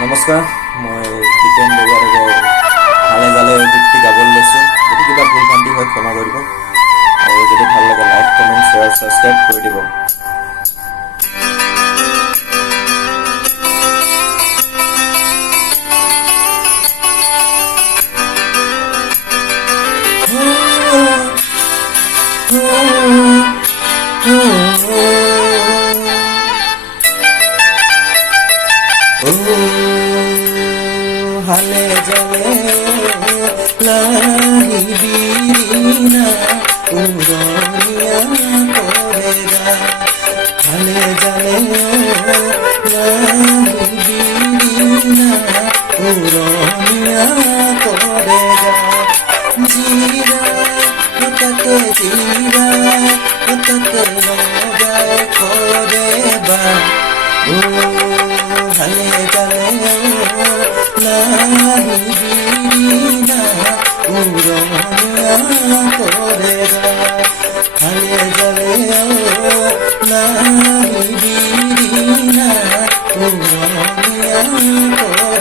নমস্কাৰ, মই দীপেন বৰুৱা হালে জালে গীতটি গাবলৈ লৈছোঁ। যদি কিবা ভুল ভ্ৰান্তি হয় ক্ষমা কৰিব, আৰু যদি ভাল লাগে লাইক, কমেণ্ট, শ্বেয়াৰ, ছাবস্ক্ৰাইব কৰি দিব। হালে জালে লাহিবিনা উড়নিয়া করেগা, হালে জালে লাহিবিনা উড়নিয়া করেগা। জিরা হতাতে জিরা হতাতে লগায় করেবা, হালে জালে লাহিবিনা উড়নিয়া করেগা, হালে জালে লাহিবিনা উড়নিয়া করেগা।